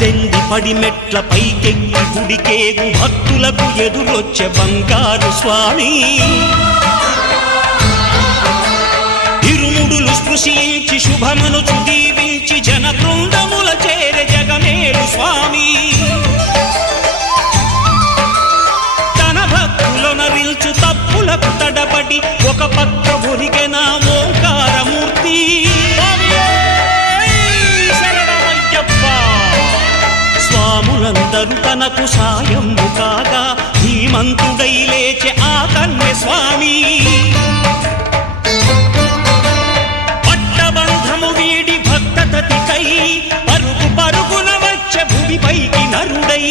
18 పడిమెట్ల పైకెక్కి గుడికేగు భక్తులకు ఎదురొచ్చే బంగారు స్వామి ఇరుముడులు స్పృశించి శుభమనుచు దీవించి జన బృందముల చేరే జగమేలు స్వామి తన భక్తులనరిల్చు తప్పులకు తడబడి ఒక పక్క ఒరిగెన ఓంకారమూర్తి స్వాములందరూ తనకు సాయము కాగా ధీమంతుడై లేచే ఆ కన్య స్వామి పట్టబంధము వీడి భక్తతతికై పరుగు పరుగున వచ్చే భూమిపైకి నరుడై